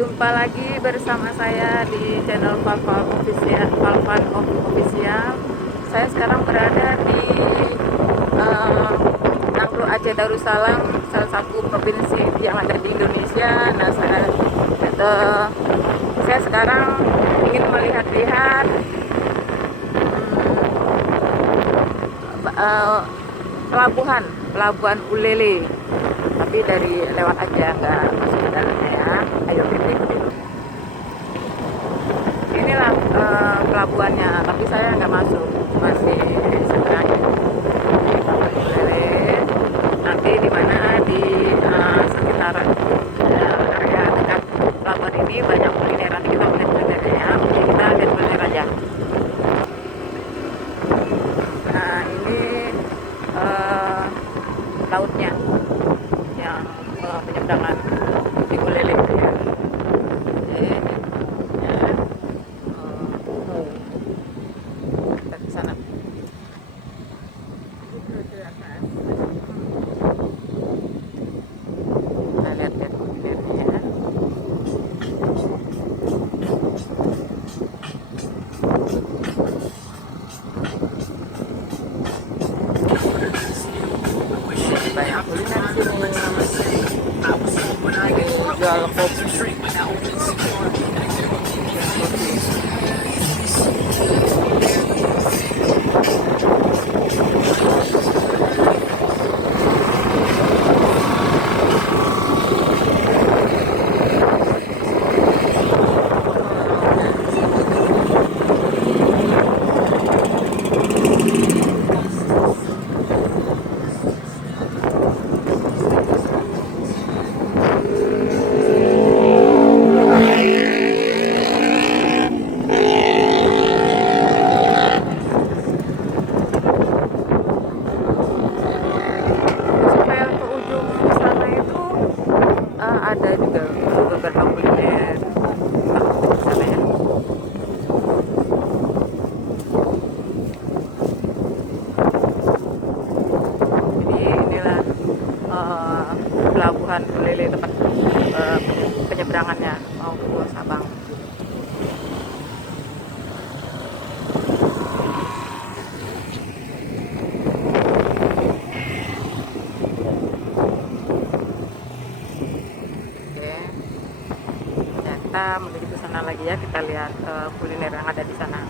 Jumpa lagi bersama saya di channel Valvan Official. Valvan Official. Saya sekarang berada di Nangro Aceh Darussalam, salah satu provinsi yang ada di Indonesia. Nah, saya sekarang ingin melihat-lihat pelabuhan Ulele, tapi dari lewat aja, nggak masuk ke dalamnya ya. Ayo kita ikutin. Inilah pelabuhannya, tapi saya nggak masuk, masih sebenarnya di pelabuhan Ulele. Nanti di mana di sekitar area dekat pelabuhan ini banyak kuliner. Nanti kita lihat kulinernya, jadi kita lihat kuliner aja. Nah, ini lautnya yang penyeberangan di Ulele ya. Kita ke sana. Kita lihat-lihat kulinernya. Banyak kuliner di sini. Jual kopi. Sampai ke ujung sana itu ada juga beberapa kuliner di sana ya. Jadi inilah pelabuhan Ulele, tempat penyeberangannya mau ke Pulau Sabang. Oke, kita menuju ke sana lagi ya. Kita lihat kuliner yang ada di sana.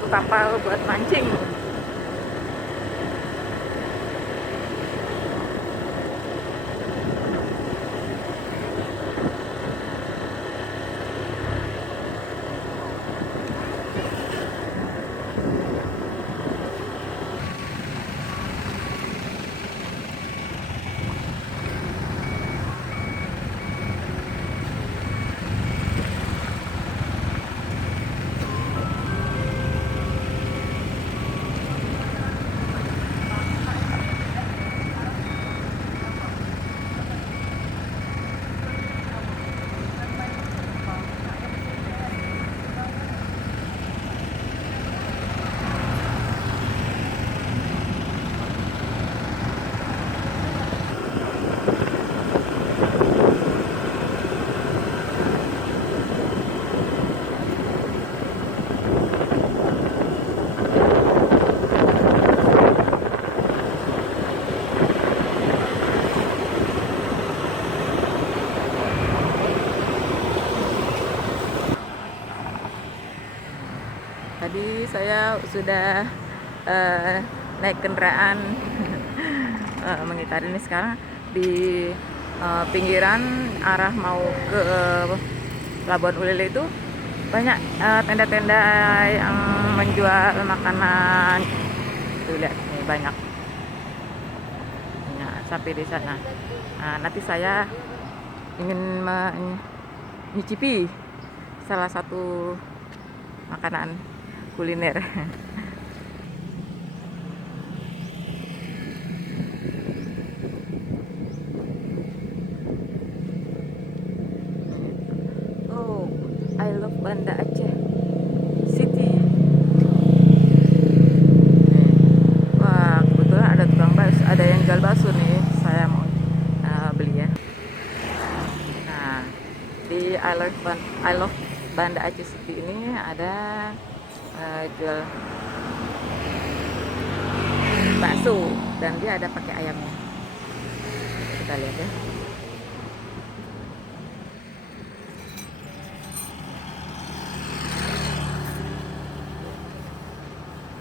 Itu kapal buat mancing. Tadi saya sudah naik kendaraan mengitari ini sekarang di pinggiran arah mau ke Pelabuhan Ulele itu banyak tenda-tenda yang menjual makanan. Tuh lihat nih banyak sapi di sana. Nah, nanti saya ingin mencicipi salah satu makanan kuliner. Oh, I love Banda Aceh City. Wah, kebetulan ada tukang bakso, ada yang jual bakso nih. Saya mau beli ya. Nah, di I love Banda Aceh City ini ada jual bakso dan dia ada pakai ayamnya. Kita lihat ya.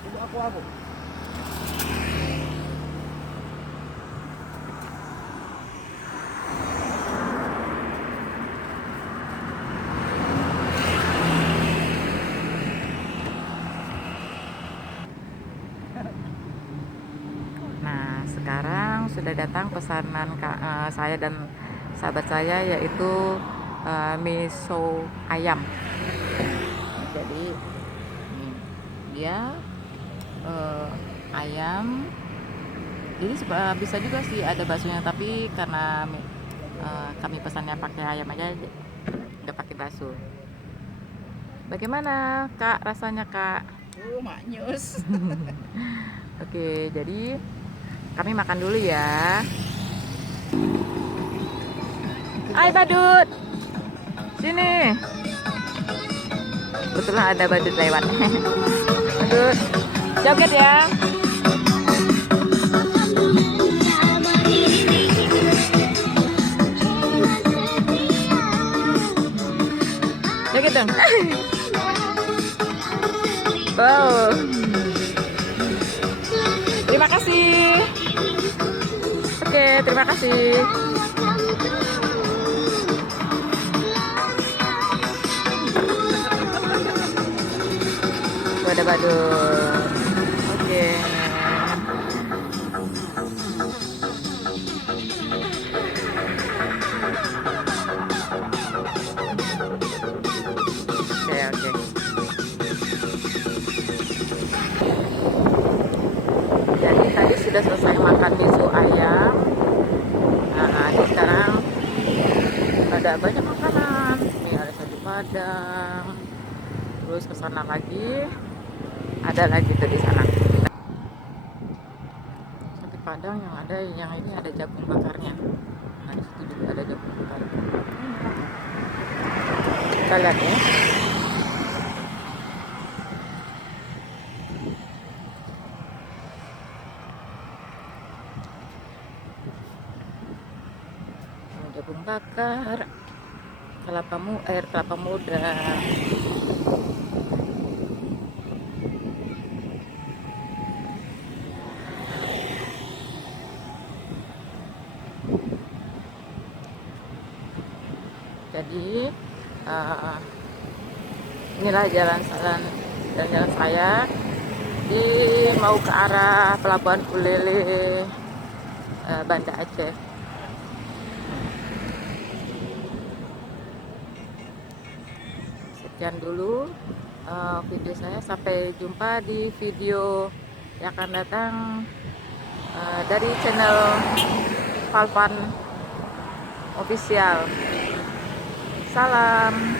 Itu aku. Nah, sekarang sudah datang pesanan saya dan sahabat saya, yaitu miso ayam. Jadi nih, dia ayam. Jadi bisa juga sih ada baksonya, tapi karena kami pesannya pakai ayam aja, nggak pakai bakso. Bagaimana Kak rasanya Kak? Maknyus. Oke, jadi kami makan dulu ya. Hai badut, sini. Kebetulan ada badut lewat. Badut, joget ya. Joget dong. Wow. Terima kasih. Oke, terima kasih. Ada badut. Oke. Oke. Jadi tadi sudah selesai makan miso ayam. Nah, ini sekarang ada banyak makanan. Ini ada sate padang. Terus ke sana lagi ada lagi tuh di sana. Sate padang yang ini ada jagung bakarnya. Nah, di situ juga ada jagung bakar. Kita lihat ya. Jagung bakar, air kelapa muda. Jadi inilah jalan saya mau ke arah Pelabuhan Buleleng, Banda Aceh. Sekian dulu video saya, sampai jumpa di video yang akan datang dari channel Valvan Official. Salam.